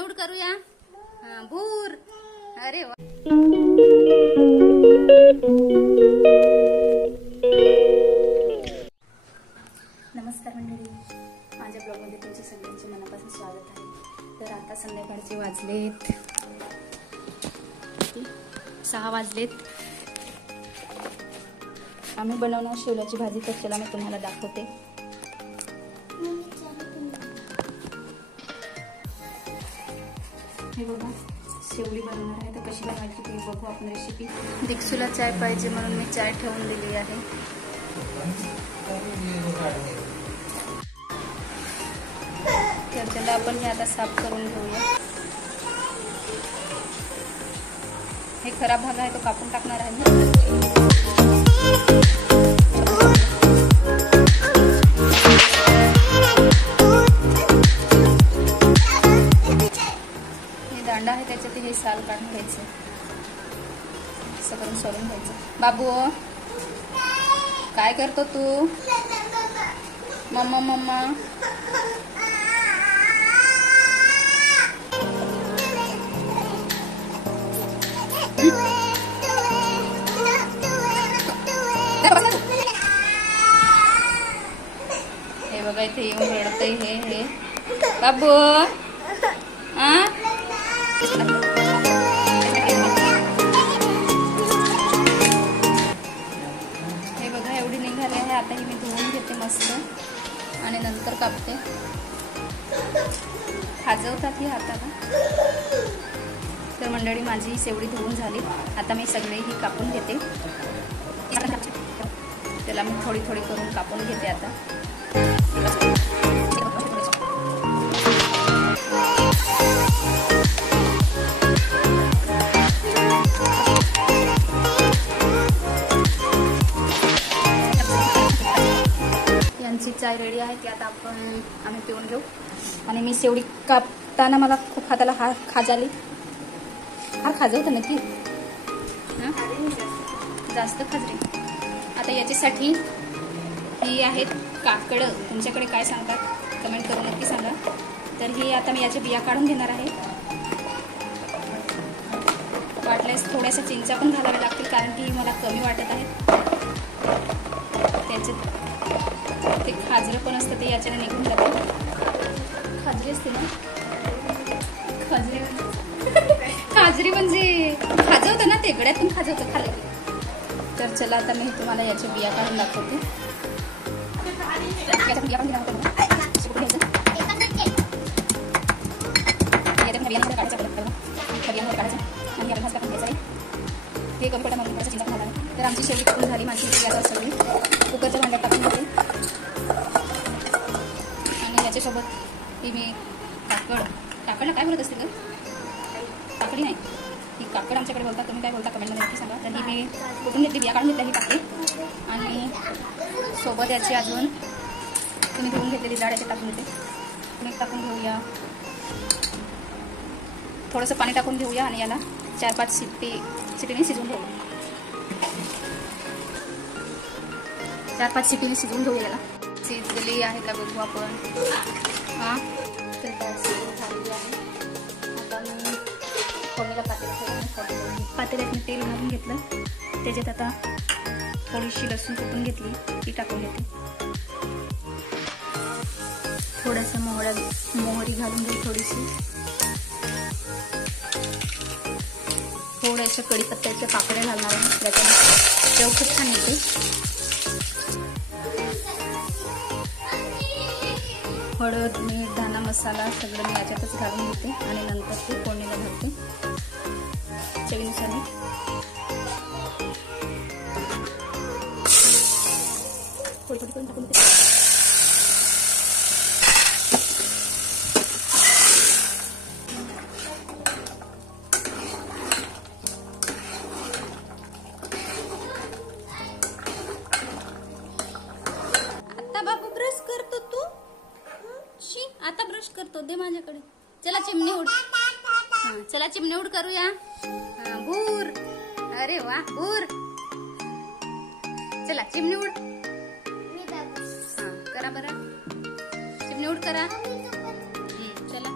चिमणीउड करूया. भूर. अरे वा. नमस्कार मंडळी, माझ्या ब्लॉगमध्ये तुमचे सगळ्यांचे मनापासून स्वागत आहे. तर आता संध्याकाळचे वाजलेत 6 वाजलेत. आम्ही बनवणार शेवल्याची भाजी. तर चला मी तुम्हाला दाखवते. हे बघा, शेवली बनवणार आहे. तर कशी बनवायची ते बघू आपण रेसिपी. दीक्षूला चाय पाहिजे म्हणून मी चाय ठेवून दिली आहे. तर चला आपण हे आता साफ करून घेऊया. हे खराब भाग आहे तो कापून टाकणार आहे. हे दांडा आहे त्याच्यात हे साल काढून घ्यायचं. असं करून सोडून घ्यायचं. बाबू काय करतो तू? Mamma mamma. हे बघा इथे येऊन रडतंय हे बाबू. हे बघा एवढी निघाली आहे. आता ही मी धुवून घेते मस्त आणि नंतर कापते. खाजवतात ही हाताला. तर मंडळी माझी शेवडी धुवून झाली. आता मी सगळेही कापून घेते. त्याला मी थोडी थोडी करून कापून घेते आता. यांची चाय रेडी आहे. ती आता आम्ही पिऊन घेऊ. आणि मी शेवडी कापताना मला खूप हाताला खाज आली. खाजवतं नक्की जास्त खाजरी. आता याच्यासाठी ही आहेत काकड. तुमच्याकडे काय सांगतात कमेंट करून नक्की सांगा. तर ही आता मी याच्या बिया काढून घेणार आहे. वाटल्यास थोड्याशा चिंचा पण घालाव्या लागतील कारण की मला कमी वाटत आहे. त्याच्यात ते खाजरं पण असतं ते याच्याने निघून जातं. खाजरी असते ना. खाजरी म्हणजे खाजवतं ना ते गड्यातून खाजवतं खाली. तर चला आता मी तुम्हाला याच्या बिया काढून दाखवते. हे कमी पटामध्ये चिंता पण झाला. तर आमची शेवटी टाकून झाली. माझी आता सगळी कुकरच्या भांड्यात टाकून घेते. आणि याच्यासोबत ही मी काकडला काय बोलत असते ग? काकडी नाही, ही काकड आमच्याकडे बोलतात. तुम्ही काय बोलता कमेंटमध्ये नक्की सांगा. तर ही मी कुठून घेतली, बिया काढून घेतल्या ही टाकते. आणि सोबत याची अजून तुम्ही धुवून घेतलेली डाळ याची टाकून देते. मीठ टाकून घेऊया. थोडंसं पाणी टाकून घेऊया आणि याला 4-5 शिटीने शिजवून घेऊया. 4-5 शिटीने शिजवून घेऊया. याला शिजली आहे का बघू आपण. तर झालेली आहे. आता मी फोडणीला पातेल्यात मी तेल घालून घेतलं. त्याच्यात आता थोडीशी लसूण कुटून घेतली ती टाकून घेते. थोडासा मोहरी घालून घेऊ. थोड्याशा कढीपत्त्याच्या पाकळ्या घालणार आहे. त्याच्याने चव खूप छान येते. हळद, मीठ, धना मसाला सगळं मी याच्यातच घालून घेते आणि नंतर ते फोडणीला घालते. चवीनुसार मीठ. थोडी करून टाकून देते. आता बाबू ब्रश करतो तू. आता ब्रश करतो. दे माझ्याकडे. चला चिमणी उड. चला चिमणी उड करूया. भूर. अरे वा भूर. चला चिमणी उड. करा बरं. चिमणी उड करा. चला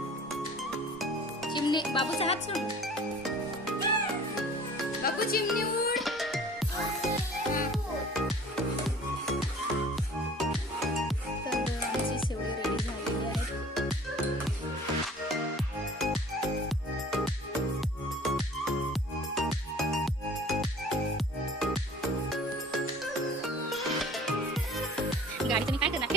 चिमणी बाबूचा हात सोड. बाबू चिमणी उड. तर आमची शेवटी रेडी झालेली आहे. गाडीचं मी काय करणार?